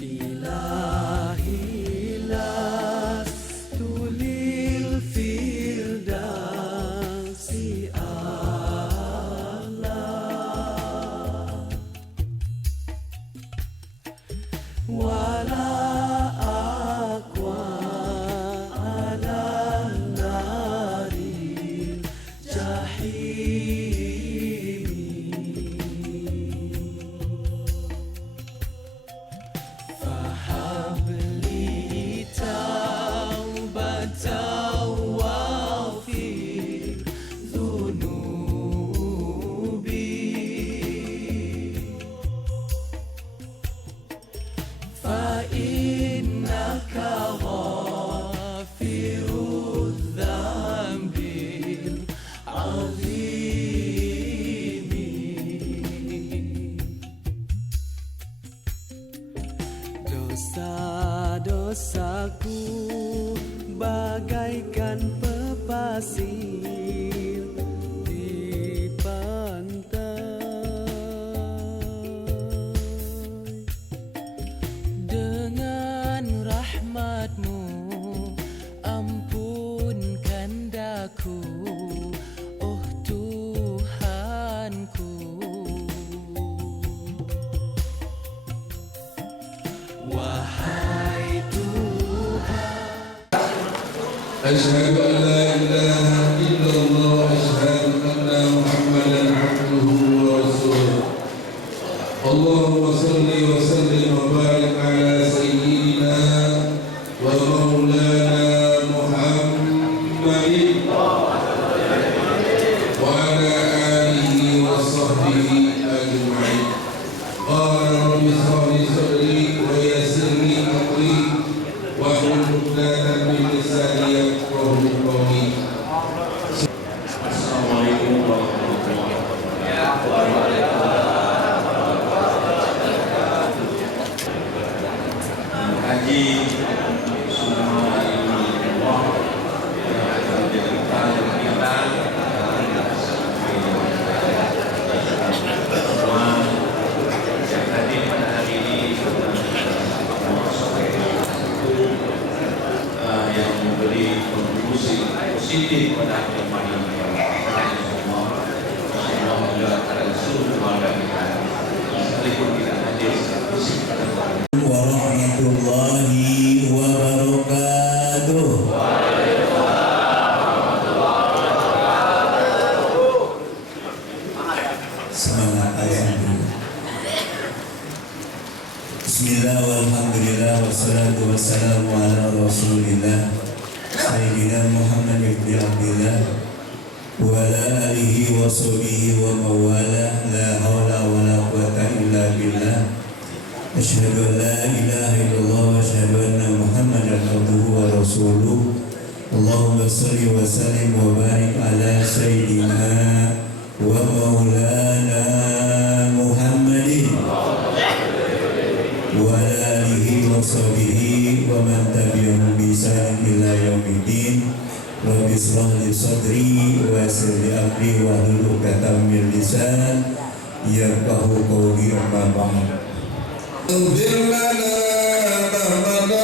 ilahilah tulil firdausi Allah wala aqwa ala naril jahim fahabli taubatan waghfir dhunubi fa innaka ghafirudz dzambil azimi dosa-dosaku bagaikan pepasir di pantai dengan rahmatmu ampunkan daku oh Tuhanku wahai Tuhan أشهد أن لا إله إلا الله أشهد أن محمدا عبده ورسوله اللهم صل وسلم وبارك على سيدنا ومولانا محمد وعلى آله وصحبه أجمعين قال رب اشرح لي صدري ويسر لي أمري واحلل عقدة من لساني يفقهوا قولي. Assalamualaikum warahmatullahi wabarakatuh. Haji semua ilmu Allah yang akan menjadikan kita semua yang hadir pada hari ini yang memberi kontribusi positif pada agama ini. Semoga pada seluruh keluarga kita, sekalipun tidak hadir secara fisik pada hari ini. Warahmatullahi wabarakatuh. Semangat alhamdulillah. Bismillah walhamdulillah wassalatu wassalamu ala rasulillah Sayyidina Muhammad ibn Abdillah wa ala alihi wa sahbihi wa mawala la hawla wa la quwata illa billah asyhadu an la ilaha illallah wa asyhadu anna Muhammadan abduhu wa rasuluh Allahumma salli wa sallim wa barik ala Sayyidina wa maulana Muhammadin wa ala alihi wa sahbihi wa man tabi'ahum bi ihsan ila yaumiddin. Rabbi shrah li sadri wa yassir li amri wa hlul 'uqdatam min lisan yafqahu qawli amma ba'd. Ighfir lana rabbana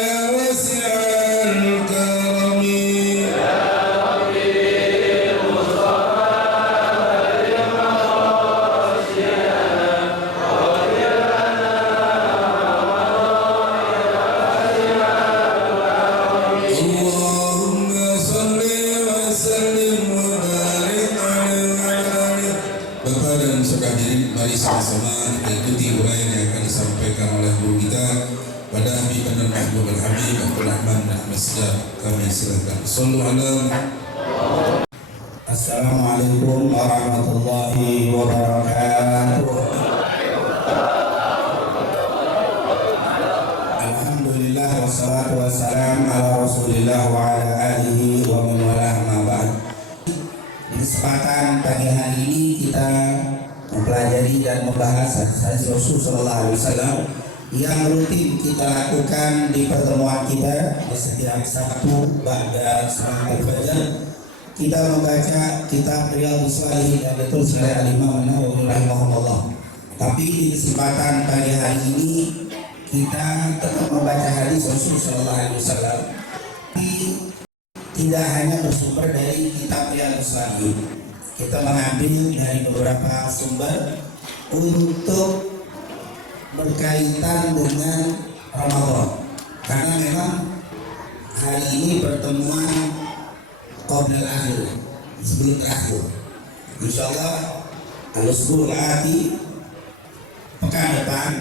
ya wasi'al karami Allahumma salli wa sallim wa barik alaihi. Bapak dan saudara hadirin, mari sama-sama kita ikuti uraian yang akan disampaikan oleh guru kita pada Habib dan Mahbub Al-Habib Abdul Rahman Ahmad Sedar. Kami silakan. Sallu ala. Assalamualaikum warahmatullahi wabarakatuh. Alhamdulillah wassalatu wassalam ala rasulillah wa ala alihi wa man walah ma ba'd. Di kesempatan pagi hari ini kita mempelajari dan membahas hadis Rasul sallallahu alaihi wasallam yang rutin kita lakukan di pertemuan kita di setiap Sabtu ba'da salat fajar. Kita membaca kitab Riyadhus Shalihin yang ditulis oleh Al-Imam An-Nawawi rahimahullah. Tapi di kesempatan pagi hari ini kita tetap membaca hadis Rasul Sallallahu Alaihi Wasallam. Tidak hanya bersumber dari kitab Riyadhus Shalihin, kita mengambil dari beberapa sumber untuk berkaitan dengan Ramadan, karena memang hari ini pertemuan Qoblal Akhir, sebelum terakhir. Insya Allah al-usbu'ul ati, pekan depan,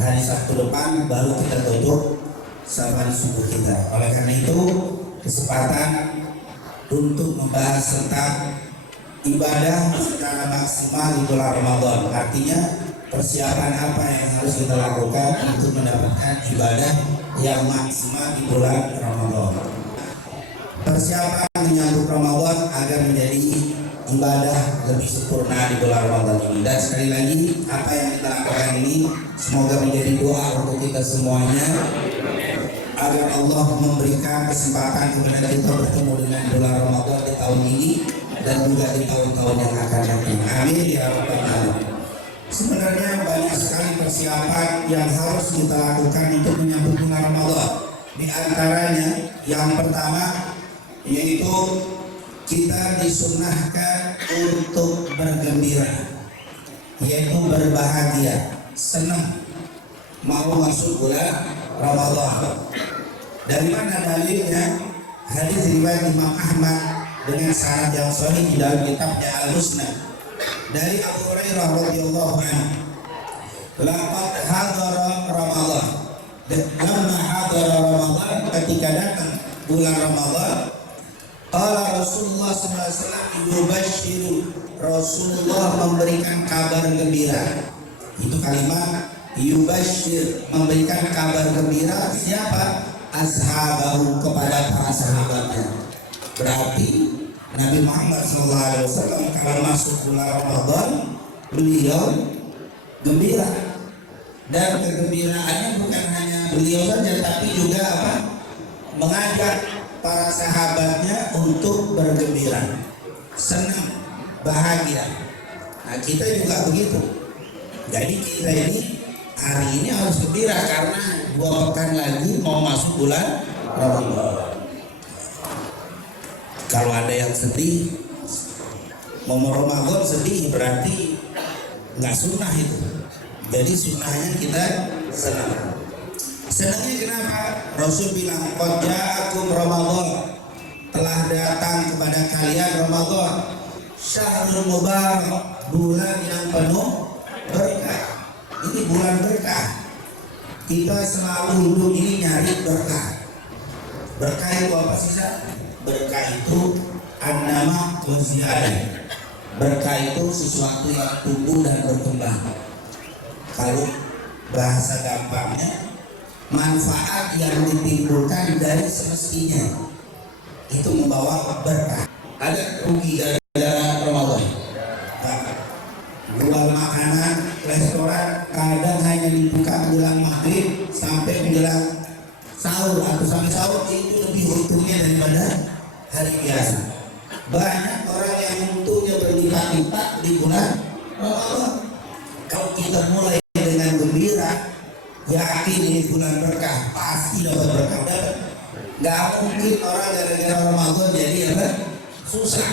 hari Sabtu depan baru kita tutup safar subuh kita. Oleh karena itu kesempatan untuk membahas tentang ibadah secara maksimal di bulan Ramadan. Artinya persiapan apa yang harus kita lakukan untuk mendapatkan ibadah yang maksimal di bulan Ramadan. Persiapan menyambut Ramadan agar menjadi ibadah lebih sempurna di bulan Ramadan ini. Dan sekali lagi, apa yang kita lakukan ini semoga menjadi doa untuk kita semuanya, agar Allah memberikan kesempatan kepada kita bertemu dengan bulan Ramadan di tahun ini dan juga di tahun-tahun yang akan datang. Amin ya rabbal alamin. Sebenarnya banyak sekali persiapan yang harus kita lakukan untuk menyambut bulan Ramadan. Di antaranya yang pertama yaitu kita disunnahkan untuk bergembira, yaitu berbahagia, senang mau masuk bulan Ramadan. Dari mana dalilnya? Hadis riwayat Imam Ahmad dengan sanad yang sahih di dalam kitabnya Al-Musnad dari Abu Hurairah radhiyallahu anhu. Laqad hadara Ramadan. Lamma hadara Ramadan, ketika datang bulan Ramadan, qala Rasulullah sallallahu alaihi wasallam yubashshiru, Rasulullah memberikan kabar gembira. Itu kalimat yubashshir, memberikan kabar gembira siapa? Ashabahu, kepada para sahabatnya. Berarti Nabi Muhammad SAW kalau masuk bulan Ramadan beliau gembira, dan kegembiraannya bukan hanya beliau saja tapi juga apa? Mengajak para sahabatnya untuk bergembira, senang, bahagia. Nah kita juga begitu. Jadi kita ini hari ini harus gembira karena 2 pekan lagi mau masuk bulan Ramadan. Kalau ada yang sedih, mau Ramadan sedih berarti nggak sunnah itu. Jadi sunnahnya kita senang. Senangnya kenapa? Rasul bilang, qad ja'akum Ramadan, telah datang kepada kalian Ramadan, syahrul mubarak, bulan yang penuh berkah. Ini bulan berkah. Kita selalu hidup ini nyari berkah. Berkah itu apa sih? Berkah itu an-nama wa ziyadah. Berkah itu sesuatu yang tumbuh dan berkembang. Kalau bahasa gampangnya, manfaat yang ditimbulkan dari semestinya itu membawa berkah. Ada rugi gara-gara Ramadan. Jual makanan, restoran kadang hanya dibuka menjelang maghrib sampai menjelang sahur, atau sampai sahur itu lebih untungnya daripada hari biasa. Banyak orang yang untungnya berlipat-lipat di bulan Ramadan. Kalau kita mulai dengan gembira, yakin ini bulan berkah, pasti dapat berkah. Gak mungkin orang gara-gara Ramadan jadi apa? Susah.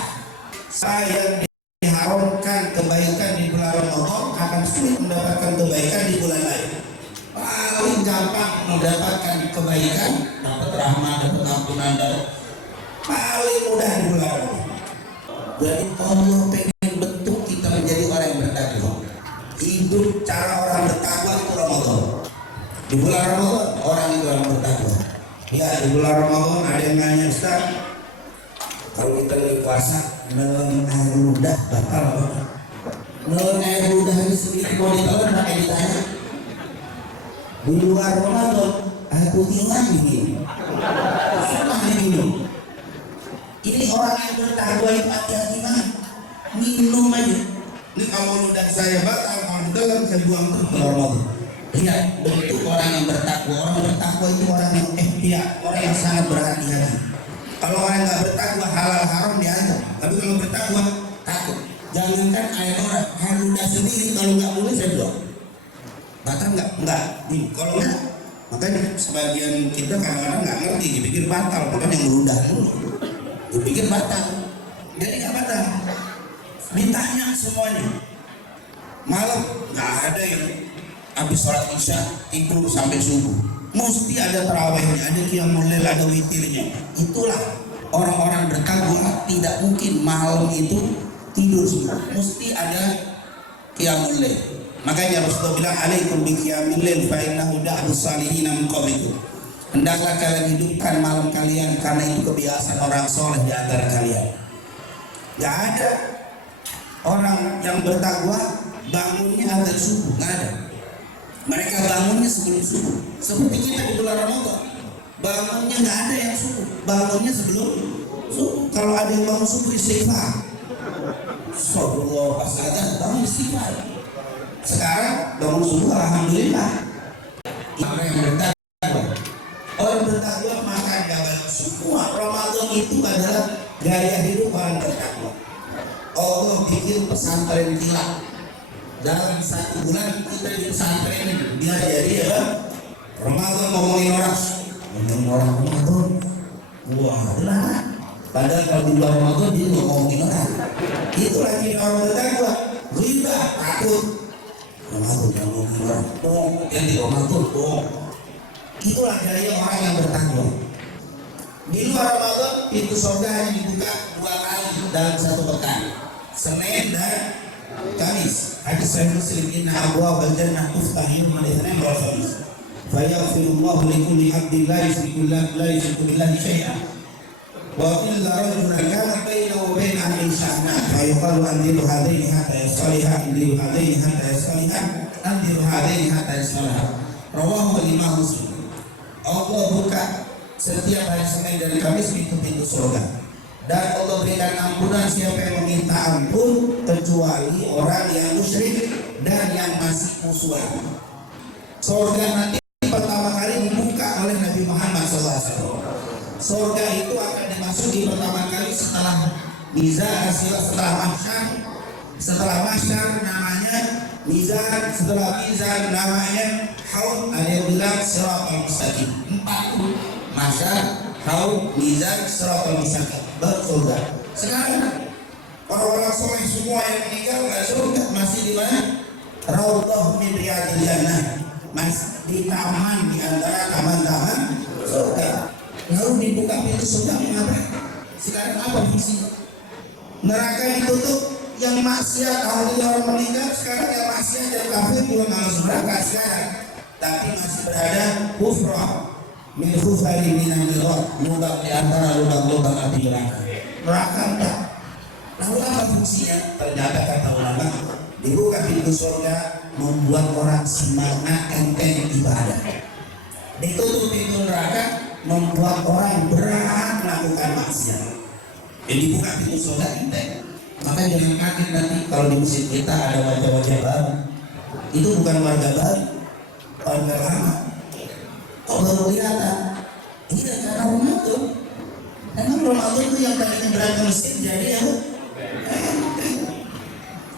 Saya diharamkan kebaikan di bulan Ramadan akan sulit mendapatkan kebaikan di bulan lain. Paling gampang mendapatkan kebaikan, dapat rahmat, dapat ampunan, paling mudah di bulan Ramadan. Jadi Allah pengen bentuk kita menjadi orang yang bertakwa. Hidup cara orang bertakwa itu Ramadan. Di bulan Ramadan orang itu orang bertakwa. Ya, di bulan Ramadan ada yang nanya, Ustaz, kalau kita lagi puasa nelan air ludah batal apa? Nelan air ludah ini sedikit mau ditelan pakai ditanya. Di luar Ramadan air putih lagi susah diminum. Ini orang yang bertakwa itu hati-hati banget, minum aja. Ini kalau ludah saya batal, kalau dalam saya buang terus ke Ramadan. Lihat bentuk orang yang bertakwa. Orang bertakwa itu orang yang orang yang sangat berhati-hati. Kalau orang nggak bertakwa, halal haram diantar. Tapi kalau bertakwa, takut. Jangankan air orang, air ludah sendiri kalau nggak boleh saya buang. batal nggak. Kalau nggak, makanya sebagian kita kadang-kadang nggak ngerti, dipikir batal, makanya yang meludah dulu, dipikir batal, jadi nggak batal. Ditanya semuanya, malam nggak ada yang habis sholat isya tidur sampai subuh, mesti ada tarawihnya, ada qiyamul lail, ada witirnya. Itulah orang-orang bertakwa, tidak mungkin malam itu tidur semua, mesti ada qiyamul lail. Makanya Rasulullah bilang, alaikum bi qiyamil lail fa innahu da'bus salihin min qablikum. Hendaklah kalian hidupkan malam kalian karena itu kebiasaan orang soleh di antara kalian. Gak ada orang yang bertakwa bangunnya azan subuh, gak ada. Mereka bangunnya sebelum subuh. Seperti kita di bulan Ramadan, bangunnya gak ada yang subuh, bangunnya sebelum subuh. Kalau ada yang bangun subuh istighfar, astagfirullah, pas azan bangun istighfar. Sekarang bangun subuh alhamdulillah. Orang yang bertakwa, orang bertakwa makan gagal semua. Ramadan itu adalah gaya hidup orang bertakwa. Allah bikin pesantren kilat. Dalam 1 bulan kita di pesantren biar jadi apa? Ramadan ngomongin orang Ramadan. Wah, lah. Padahal kalau di bulan Ramadan dia ngomongin orang. Itu lagi orang bertakwa. Riba, takut. Ramadan yang ngomongin orang. Bohong, yang di Ramadan bohong. Itulah gaya orang yang bertakwa. Di luar Ramadan pintu surga hanya dibuka 2 kali dalam 1 pekan, Senin dan Kamis. Hadis Sahih Muslim, inna abwaabal jannah tuftah yawmal itsnain wal khamis. Fa yaghfirullahu li kulli 'abdin la yushriku billahi syai'an. Wa illa rajulan kana bainahu wa bain ahli sya'na fa yuqalu anziru hadaini hatta yasaliha anziru hadaini hatta yasaliha anziru hadaini hatta yasaliha. Rawahu Imam Muslim. Allah buka setiap hari Senin dan Kamis pintu-pintu surga, dan Allah berikan ampunan siapa yang meminta ampun kecuali orang yang musyrik dan yang masih musuhan. Surga nanti pertama kali dibuka oleh Nabi Muhammad SAW. Surga itu akan dimasuki pertama kali setelah mizan, setelah mahsyar. Setelah mahsyar namanya mizan, setelah mizan namanya haud. Ada yang bilang siratal mustaqim. 4 mahsyar, haud, mizan, siratal mustaqim, baru surga. Sekarang orang-orang soleh semua yang meninggal nggak surga, masih di mana? Raudhah min riyadil jannah, masih di taman di antara taman-taman surga. Lalu dibuka pintu surga mengapa? Sekarang apa fungsinya? Neraka ditutup, yang maksiat ahli orang meninggal. Sekarang yang maksiat dan kafir juga masuk neraka sekarang, tapi masih berada kufrah min khufari minan nirah, lubang di antara lubang-lubang api neraka enggak. Lalu apa fungsinya? Ternyata kata ulama, dibuka pintu surga membuat orang semangat enteng ibadah. Ditutup pintu neraka membuat orang berat melakukan maksiat. Jadi buka pintu surga enteng. Maka jangan kaget nanti kalau di masjid kita ada wajah-wajah baru. Itu bukan warga baru, warga lama. Kok baru kelihatan? Iya, karena Ramadan. Karena Ramadan itu yang tadinya berada di masjid jadi ya.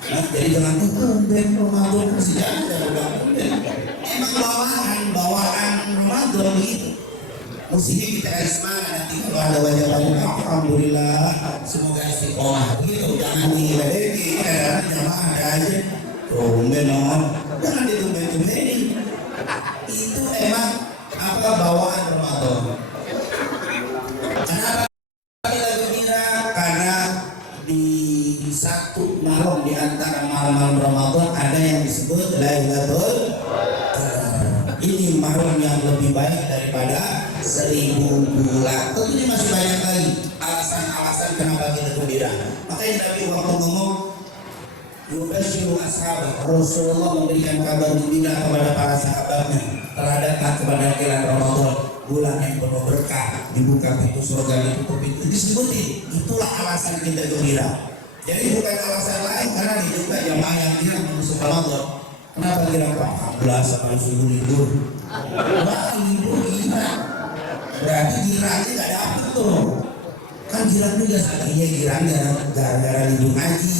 Nah, jadi jangan tumben Ramadan masih ada tumben. Emang bawaan Ramadan begitu. Mestinya kita semangat nanti kalau ada wajah baru. Alhamdulillah, semoga istiqomah. Begitu, jangan diledeki, jamaah aja. Tumben non, jangan ditumben-tumbenin. Itu emang apa bawaan Ramadan. Kenapa kita gembira? Karena di 1 malam di antara malam-malam Ramadan ada yang disebut Lailatul Qadar. Ini malam yang lebih baik daripada 1000 bulan. Tentunya masih banyak lagi alasan-alasan kenapa kita gembira. Makanya Nabi waktu ngomong yubashiru ashabah, Rasulullah memberikan kabar gembira kepada para sahabatnya telah datang kepada bulan Ramadan, bulan yang penuh berkah, dibuka pintu surga, ditutup pintu, disebutin. Itulah alasan kita gembira. Jadi bukan alasan lain, karena juga jamaah yang bilang masuk Ramadan. Kenapa kira Alhamdulillah sampai subuh libur? Wah, libur gila. Berarti girangnya gak dapet tuh. Kan girang juga sama, iya girang gara-gara libur ngaji.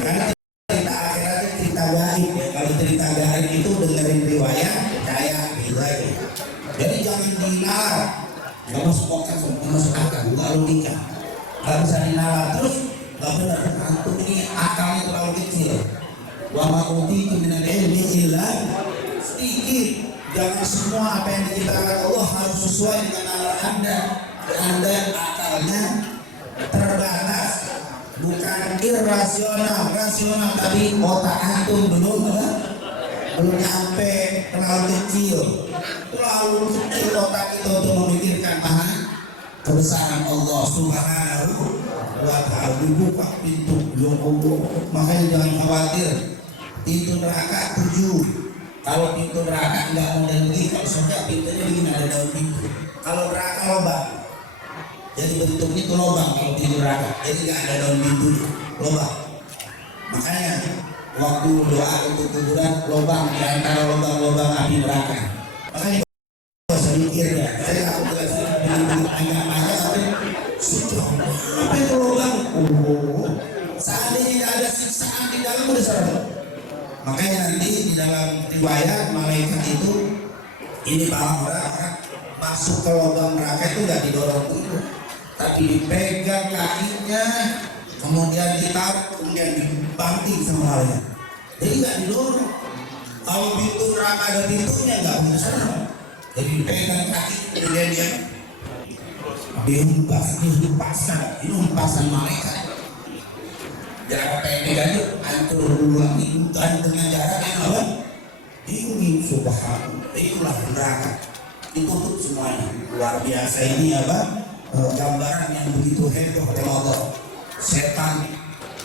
Karena cerita akhiratnya cerita gaib ya. Kalau cerita gaib itu dengerin riwayat percaya gitu aja. Jadi jangan dinalar, nggak masuk akal, nggak logika, nggak bisa dinalar terus nggak benar. Antum ini akalnya terlalu kecil. Wa ma utitu minal ilmi illa sedikit. Jangan semua apa yang diciptakan Allah harus sesuai dengan nalar Anda. Anda akalnya terbatas, bukan irasional, rasional, tapi otak antum belum nyampe, terlalu kecil otak itu untuk memikirkan kebesaran Allah Subhanahu wa ta'ala. Dibuka pintu ya Allah, makanya jangan khawatir. Pintu neraka 7. Kalau pintu neraka nggak mau lagi, kalau surga pintunya begini ada daun pintu. Kalau neraka lubang, jadi bentuknya itu lubang. Kalau pintu neraka, jadi nggak ada daun pintu, lubang. Makanya waktu doa untuk kuburan lubang di antara lubang-lubang api neraka. Makanya saya mikir ya, saya aku belajar agama tapi sudah apa itu lubang? Oh, seandainya ada siksaan di dalam udah serem. Makanya nanti di dalam riwayat malaikat itu ini para orang masuk ke lubang neraka itu nggak didorong itu, tapi dipegang kakinya, kemudian ditaruh, kemudian dibanting sama malaikat. Jadi nggak didorong. Kalau pintu neraka ada pintunya nggak bisa. Jadi dipegang kaki, kemudian dia dihumpaskan malaikat. Jarak pendek aja antur duluan dan dengan jarak yang apa? Tinggi subhanallah. Itulah neraka. Ditutup semuanya. Luar biasa ini apa? Gambaran yang begitu heboh oleh Allah. Setan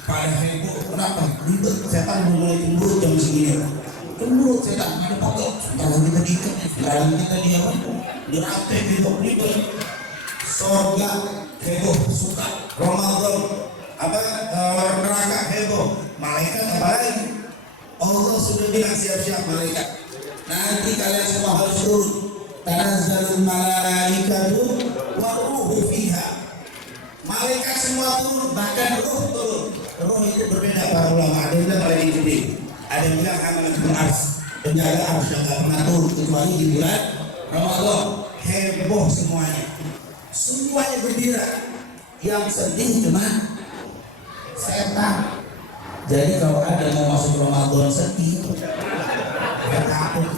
pada heboh. Kenapa? Ribet. Setan mulai cemburu jam segini. Cemburu setan ada pokok. Sekarang kita diikat. Sekarang kita dirantai ribet. Surga heboh suka. Ramadan apa neraka heboh, malaikat apalagi? Allah sudah bilang siap-siap malaikat. Nanti kalian semua harus turun. Tanazzalul malaikatu wa ruhu fiha. Malaikat semua turun, bahkan ruh turun. Ruh itu berbeda para ulama. Ada yang bilang malaikat Jibril, ada yang bilang amalatul ars, penjaga ars yang nggak pernah turun kecuali di bulan Ramadan. Heboh semuanya, semuanya gembira. Yang sedih cuma setan. Jadi kalau ada mau masuk Ramadan sedih, takut.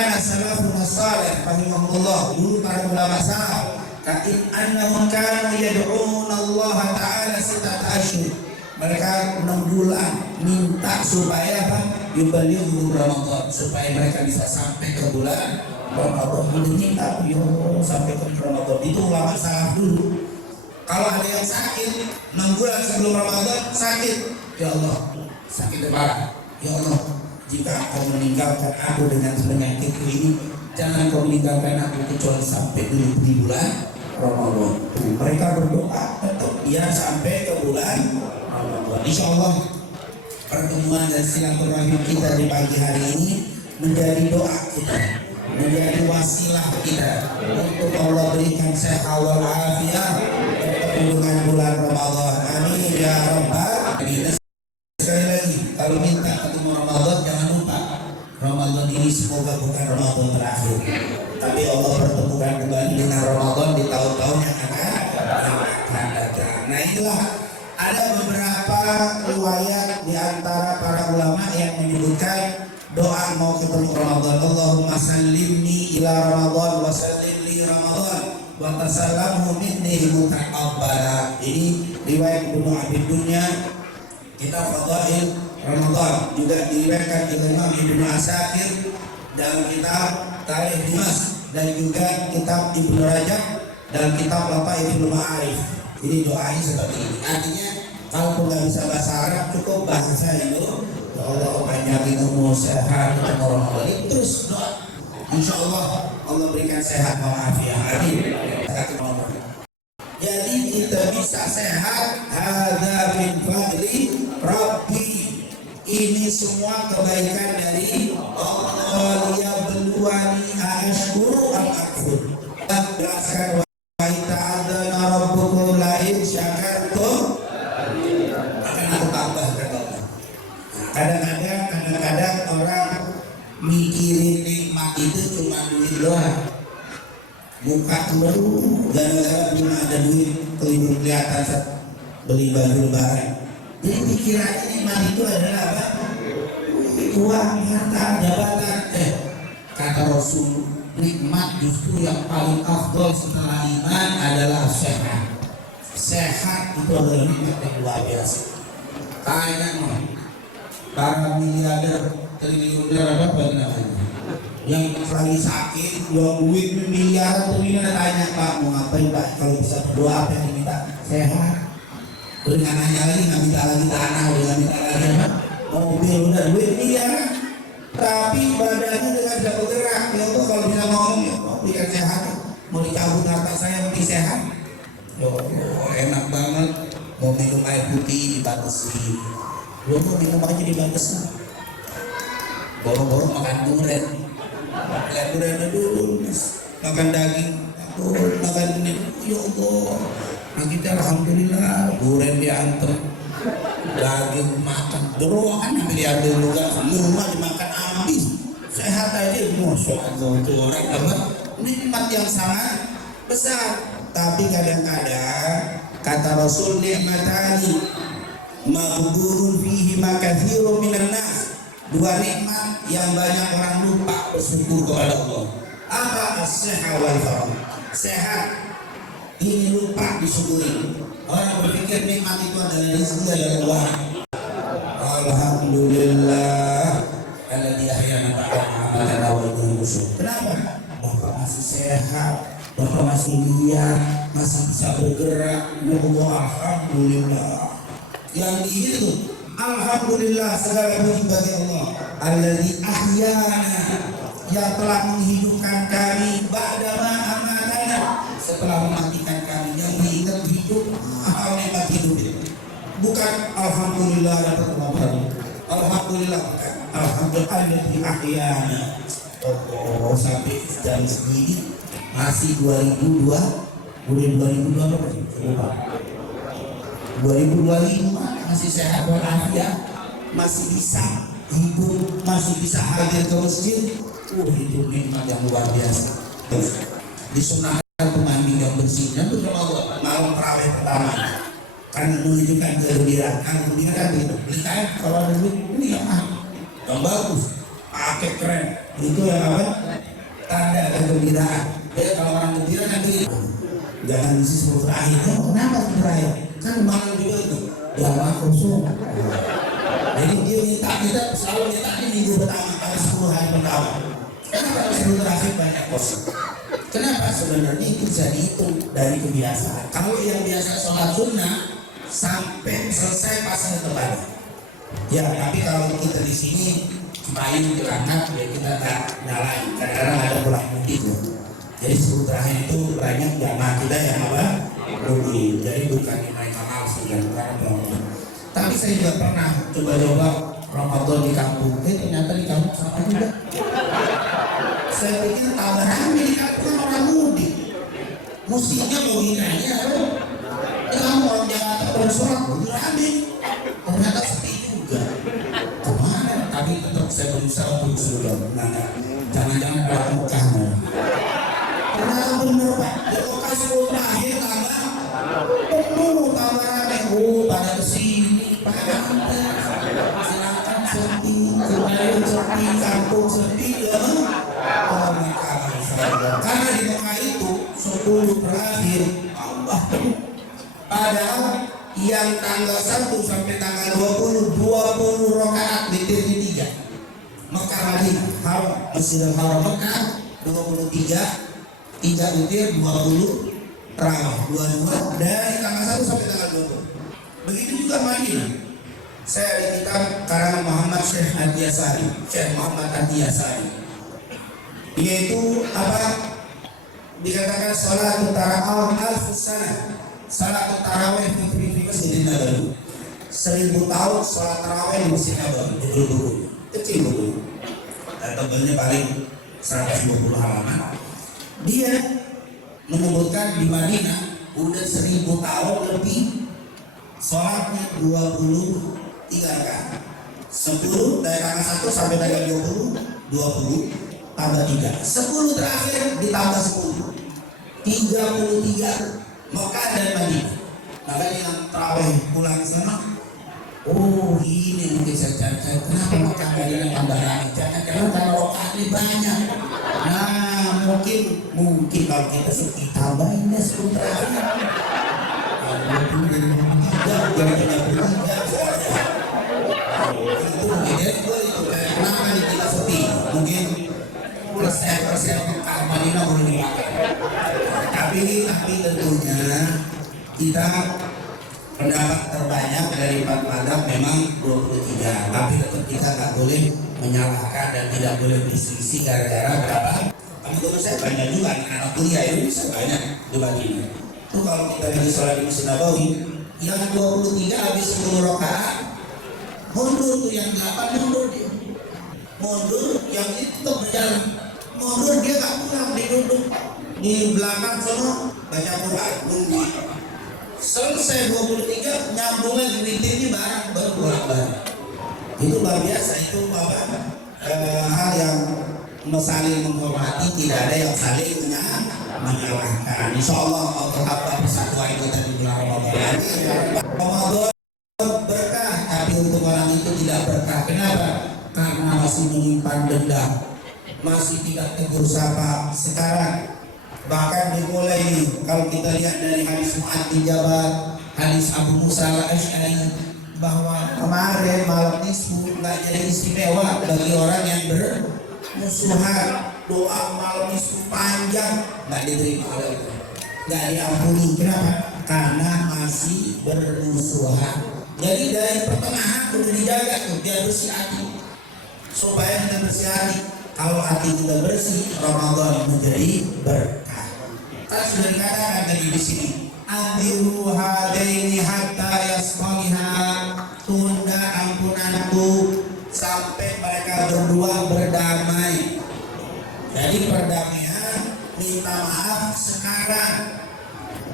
Karena salafun salih rahimahullah, dulu para ulama salaf, kain annahum kanu yad'una Allah Ta'ala sitata asyhur. Mereka 6 bulan minta supaya yubalighu Ramadan, supaya mereka bisa sampai ke bulan Ramadan. Minta sampai ke Ramadan. Itu ulama salaf dulu. Kalau ada yang sakit 6 bulan sebelum Ramadan sakit, ya Allah sakit parah, ya Allah jika Engkau meninggalkan aku dengan penyakit ini, jangan Engkau meninggalkan aku kecuali sampai di bulan Ramadan. Mereka berdoa untuk dia sampai ke bulan Ramadan. Insya Allah pertemuan dan silaturahim kita di pagi hari ini menjadi doa kita, menjadi wasilah kita untuk Allah berikan sehat wal afiat dengan bulan Ramadan. Amin ya rabbal alamin. Sekali lagi, kalau minta ketemu Ramadan jangan lupa Ramadan ini semoga bukan Ramadan terakhir, tapi Allah pertemukan kembali dengan Ramadan di tahun-tahun yang akan datang. Nah itulah ada beberapa riwayat di antara para ulama yang menyebutkan doa mau ketemu Ramadan. Allahumma sallimni ila Ramadan wa sallim li Ramadan wa tasallamhu minni mutaqabbala. Ini riwayat Ibnu Abi Dunya, kitab Fadail Ramadan, juga diriwayatkan oleh Imam Ibnu Asakir dalam kitab Tarikh Dimas, dan juga kitab Ibnu Rajab dalam kitab Lataiful Ma'arif. Ini doanya seperti ini. Artinya kalau nggak bisa bahasa Arab cukup bahasa Indo. Ya Allah banyakin umur sehat ketemu Ramadan, terus doa. Insya Allah Allah berikan sehat walafiat. Amin. Jadi kita bisa sehat. Hadza min fadli Rabbi. Ini semua kebaikan dari Allah. Liyabluwani ashkuru am akfur. Berdasarkan wa ta'adzana rabbukum la in syakartum akan aku tambah kata Allah. Kadang-kadang orang mikirin nikmat itu cuma duit doang, buka baru gara-gara cuma ada duit kelihatan saat beli baju lebaran. Jadi pikiran nikmat itu adalah apa? Uang, harta, jabatan. Kata Rasul, nikmat justru yang paling afdol setelah iman adalah sehat. Sehat itu adalah nikmat yang luar biasa. Tanya para miliarder, triliuner apa namanya, yang lagi sakit, jual duit miliar triliuner, tanya Pak mau ngapain Pak? Kalau bisa berdoa apa yang diminta? Sehat. Udah nggak nanya lagi, nggak minta lagi tanah, udah nggak minta lagi apa? Mobil, udah duit miliar. Tapi badannya udah bisa bergerak. Ya Allah kalau bisa ngomong ya mau berikan sehat. Mau dicabut harta saya penting sehat. Yo, enak banget. Mau minum air putih dibatasi. Lo mau minum aja dibatasi. Boro-boro makan durian. Makan durian dulu, makan daging, makan ini. Ya Allah. Nah kita alhamdulillah durian diantar. Daging makan doang miliarder juga, semua dimakan habis. Sehat aja, masya Allah itu orang apa? Nikmat yang sangat besar. Tapi kadang-kadang kata Rasul, nikmatani maghdurun fihi makathirun minan nas. Dua nikmat yang banyak orang lupa bersyukur kepada Allah. Apa? As-sehat wal farah. Sehat ini lupa disyukuri. Orang berpikir nikmat itu adalah rezeki dari Allah. Alhamdulillah alladzi ahyana ba'da mautina wa nusyur. Kenapa? Bapak masih sehat, Bapak masih lihat, masih bisa bergerak. Ya Allah, alhamdulillah. Yang itu alhamdulillah, segala puji bagi Allah. Alladzi ahyana, yang telah menghidupkan kami ba'da ma amatana, setelah mematikan kami. Yang diingat hidup, nikmat hidup itu bukan alhamdulillah dapat kemampuan, alhamdulillah bukan, alhamdulillah di ahyana. Oh sampai jam segini masih 2002 masih sehat walafiat, masih bisa hidup, masih bisa hadir ke masjid. Hidup nikmat yang luar biasa. Disunahkan pengambil yang bersih dan malam terawih pertama karena menunjukkan kegembiraan. Gembira kan begitu, beli kain kalau ada duit ini yang bagus, pakai keren, itu yang apa? Tanda kegembiraan. Ya kalau orang gembira kan begitu. Jangan isi 10 terakhir. Kenapa 10 terakhir? Kan malam juga itu jamaah khusus. Jadi dia minta, kita selalu minta di minggu pertama pada 10 hari pertama. Kenapa kalau 10 terakhir banyak kosong? Kenapa? Sebenarnya itu bisa dihitung dari kebiasaan. Kalau yang biasa sholat sunnah sampai selesai pasang kembali. Ya, tapi kalau kita di sini main berangkat ya kita tak nyalain. Kadang-kadang ada pulang mudik. Jadi 10 terakhir itu banyak jamaah kita yang apa? Rugi. Jadi bukan yang mereka malas karena tapi saya juga pernah coba-coba Ramadan di kampung. Ternyata di kampung sama juga. Saya pikir tambah rame di kampung orang mudik. Musiknya mau ginanya, kamu orang Jakarta bersorak rame. Ternyata sepi juga. Kemana? Tapi tetap saya berusaha untuk sudah menangkap. Jangan-jangan keluar Mekah. Ternyata benar Pak. Di lokasi terakhir tambah penuh, tambah rame. Pada kesini, pada silakan sepi, kemarin sepi, kampung sepi, karena di Mekah itu 10 terakhir Allah. Padahal yang tanggal 1 sampai tanggal 20 rakaat witir di 3 Mekah Madinah Haram, Masjidil Haram Mekah 23 3 witir 20 terawih 22 dari tanggal 1 sampai tanggal 20. Begitu juga Madinah. Saya ada kitab karangan Muhammad Syekh Atiyasari, Syekh Muhammad Atiyasari, yaitu apa dikatakan salat tarawih al-fusana, salat tarawih di Masjid Nabawi, 1000 tahun salat tarawih di Masjid Nabawi. Buku kecil buku, tebalnya paling 120 halaman. Dia menyebutkan di Madinah udah 1000 tahun lebih salatnya 23 rakaat, 10 dari tanggal 1 sampai tanggal 20 20 tambah 3, 10 terakhir ditambah 10, 33 Mekah dan Madinah. Makanya yang terawih pulang sana, oh ini mungkin saya cari kenapa Mekah Madinah tambah ramai, karena rokaatnya banyak. Nah mungkin kalau kita suka tambahin 10 terakhir, itu kenapa kita sepi, mungkin persen Mekah Madinah boleh dipakai. Tapi tentunya kita pendapat terbanyak dari 4 madhab memang 23. Tapi tetap kita nggak boleh menyalahkan dan tidak boleh berselisih gara-gara berapa. Kami menurut saya banyak juga anak kuliah ini bisa banyak debat ini. Itu kalau kita lagi sholat di Masjid Nabawi, yang 23 habis 10 rakaat mundur tuh, yang 8 mundur dia. Mundur, yang itu tetap berjalan. Mundur dia nggak pulang, dia duduk di belakang sana baca Quran, nunggu. Selesai 23 nyambung lagi witirnya baru pulang bareng. Itu luar biasa, itu hal yang saling menghormati, tidak ada yang saling menyalahkan. Insya Allah tetap persatuan itu tadi bulan Ramadan. Ramadan berkah, tapi untuk orang itu tidak berkah. Kenapa? Karena masih menyimpan dendam, masih tidak tegur sapa. Sekarang bahkan dimulai nih, kalau kita lihat dari hadis Mu'adz bin Jabal, hadis Abu Musa al-Asy'ari, bahwa kemarin malam nisfu nggak jadi istimewa bagi orang yang bermusuhan. Doa malam nisfu panjang nggak diterima oleh Allah, nggak diampuni. Kenapa? Karena masih bermusuhan. Jadi dari pertengahan udah dijaga tuh biar bersih hati, supaya kita bersih hati. Kalau hati kita bersih, Ramadan menjadi berkah. Kan sudah dikatakan tadi di sini, Adiru hadaini hatta yasmaliha, tunda ampunanku sampai mereka berdua berdamai. Jadi perdamaian, minta maaf sekarang,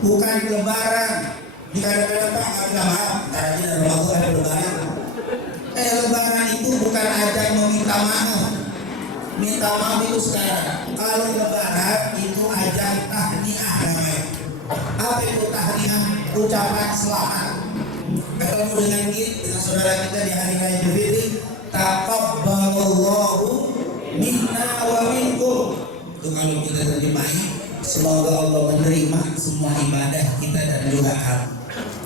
bukan lebaran. Di kadang-kadang Pak nggak minta maaf, karena di Ramadan ada lebaran. Lebaran itu bukan ajang meminta maaf. Minta maaf itu sekarang. Kalau lebaran itu ajang tahniah namanya. Apa itu tahniah? Ucapan selamat. Ketemu dengan kita, dengan saudara kita di hari raya Idul Fitri, taqabbalallahu minna wa minkum. Itu kalau kita terjemahi, semoga Allah menerima semua ibadah kita dan juga kamu.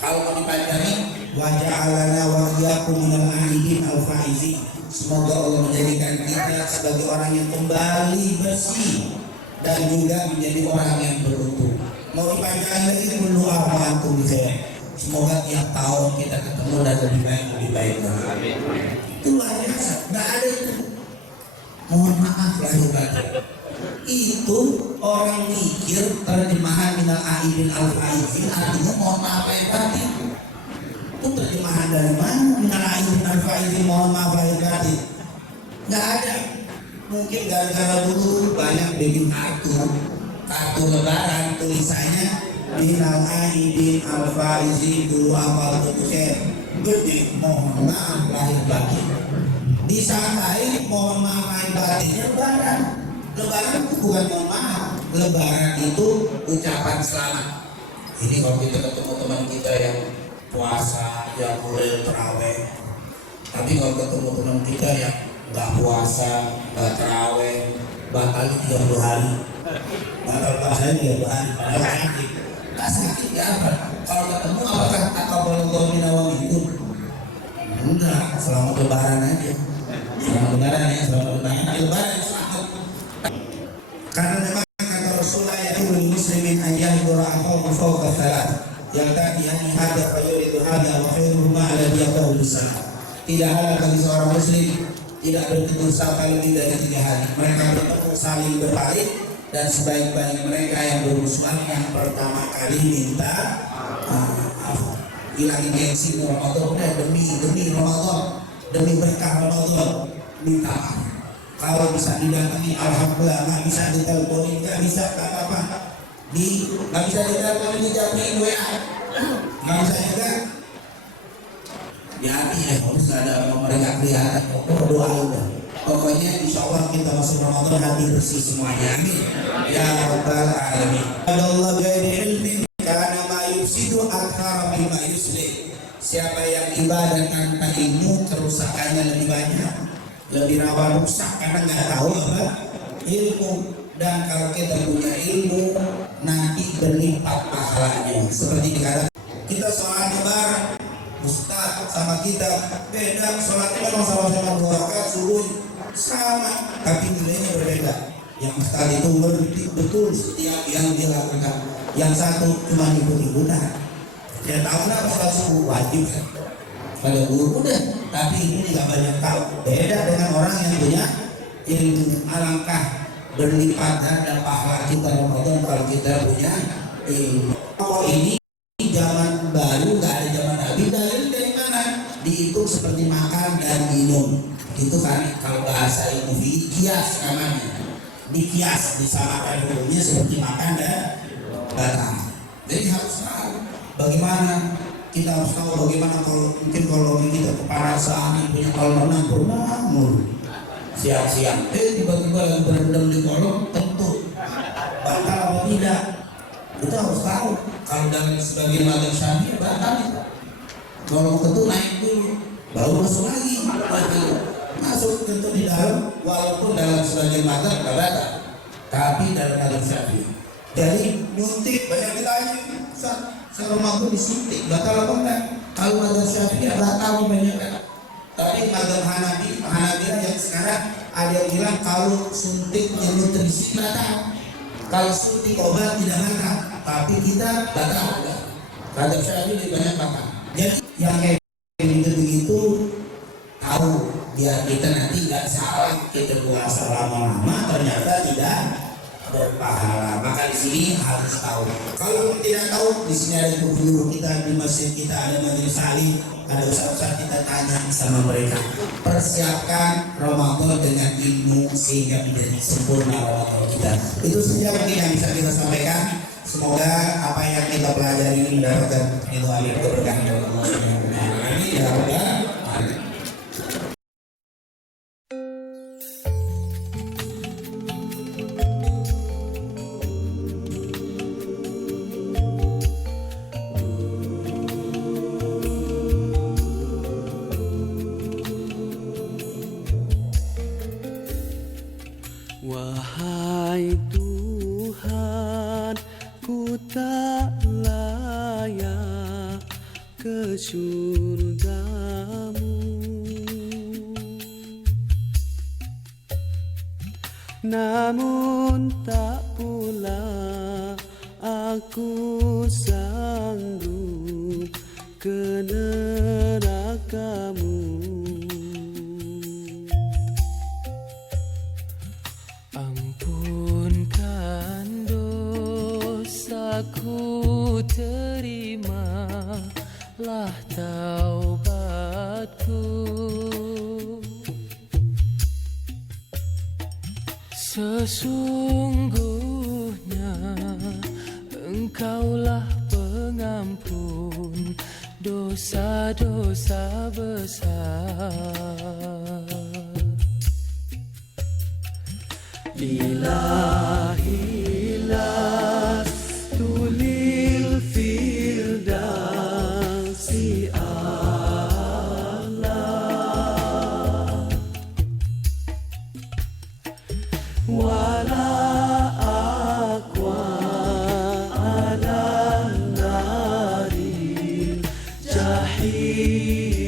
Kalau mau dipanjangin, wa ja'alana wa iyyakum minal aidin al-faizin. Semoga Allah menjadikan kita sebagai orang yang kembali bersih dan juga menjadi orang yang beruntung. Mau dipanjangin lagi, berdoa mantu saya. Semoga tiap tahun kita ketemu dan lebih baik lagi. Itu luar biasa. Nggak ada itu. Mohon maaf lahir batin. Itu orang mikir terjemahan minal aidin al-faizin artinya mohon maaf lahir batin. Itu terjemahan dari mana? Minal aidin al-faizin mohon maaf lahir batin. Nggak ada. Mungkin gara-gara dulu banyak bikin kartu lebaran tulisannya minal aidin al-faizin, dulu awal tulisnya gede mohon maaf lahir batin. Di saat lain mohon maaf lahir batinnya lebaran. Lebaran itu bukan mohon maaf, lebaran itu ucapan selamat. Ini kalau kita ketemu teman kita yang puasa, yang mulai terawih. Tapi kalau ketemu teman kita yang nggak puasa, nggak terawih, batalin 30 hari. Batal puasanya 30 hari, padahal sakit. Nggak sakit ya apa? Kalau ketemu apakah taqabbalallahu minna wa minkum? Enggak, selamat lebaran aja. Selamat lebaran ya, selamat lebaran. Lebaran selamat. Karena memang kata Rasulullah itu muslimin ayyahidura akhahu fawqa thalath. Yang tadi hani hada fayuridu hada wa khairuhu ma alladhi yaqulu bisalam. Tidak ada bagi seorang muslim tidak bertegur sapa lebih dari 3 hari. Mereka bertemu saling berbalik dan sebaik-baik mereka yang bermusuhan yang pertama kali minta maaf. Hilangin gengsi Ramadan demi Ramadan, demi berkah Ramadan minta maaf. Kalau bisa didatangi alhamdulillah, nggak bisa diteleponin, nggak bisa apa-apa. Nggak bisa diteleponin, dijawabin WA, nggak bisa juga. Di hati ya, harus ada nomor yang kelihatan. Doa udah. Pokoknya insya Allah kita masuk Ramadan hati bersih semuanya. Amin. Ya Rabbal Alamin. Allah ghairi ilmin karena ma yufsidu akthara mimma yuslih. Siapa yang ibadah tanpa ilmu, kerusakannya lebih banyak, lebih rawan rusak karena nggak tahu apa ilmu. Dan kalau kita punya ilmu, nanti berlipat pahalanya. Seperti dikatakan, kita sholat bareng, Ustaz sama kita beda, sholat memang sama-sama 2 rakaat subuh sama, tapi nilainya berbeda. Yang Ustaz itu ngerti betul setiap yang dilakukan, yang satu cuma ikut-ikutan. Dia tahu lah sholat subuh wajib kan, pada guru udah, tapi ini tidak banyak tahu. Beda dengan orang yang punya ilmu. Alangkah berlipat dan pahala kita Ramadan kalau kita punya ilmu. Kalau ini zaman baru, nggak ada zaman Nabi. Dalil dari mana? Dihitung seperti makan dan minum. Itu kan kalau bahasa ilmu kias namanya. Dikias, disamakan hukumnya seperti makan dan batang. Jadi harus tahu bagaimana, kita harus tahu bagaimana kalau mungkin kalau kita kepanasan, punya kolam renang bermamur siang-siang, tiba-tiba yang berendam di kolom tentu batal atau tidak, kita harus tahu. Kalau dalam sebagian mazhab Syafi'i batal itu. Kalau tentu naik dulu, baru masuk lagi. Masuk tentu di dalam, walaupun dalam sebagian mazhab tidak batal, tapi dalam mazhab Syafi'i. Jadi nyuntik banyak ditanya, saya Ramadan disuntik batal apa enggak? Kalau mazhab Syafi'i batal banyak kan. Tapi mazhab Hanabilah yang sekarang ada yang bilang kalau suntik yang nutrisi batal, kalau suntik obat tidak batal, tapi kita batal. Mazhab Syafi'i lebih banyak batal. Jadi yang kayak begitu tahu biar kita nanti nggak salah, kita puasa lama-lama ternyata tidak berpahala. Maka di sini harus tahu. Kalau tidak tahu, di sini ada guru kita di masjid kita, ada majelis salim, ada ustaz-ustaz, kita tanya sama mereka. Persiapkan Ramadan dengan ilmu sehingga menjadi sempurna Ramadan kita. Itu saja mungkin yang bisa kita sampaikan. Semoga apa yang kita pelajari ini mendapatkan ridho Allah, keberkahan dari Allah Subhanahu wa taala. Amin ya rabbal alamin. Wahai Tuhan, ku tak layak ke surgamu, namun tak pula aku sanggup ke nerakamu. Ampunkan dosaku, terimalah taubatku. Sesungguhnya Engkaulah pengampun dosa-dosa besar. Ilahilah tulil firdausi Allah, wala aqwa ala nari jahim.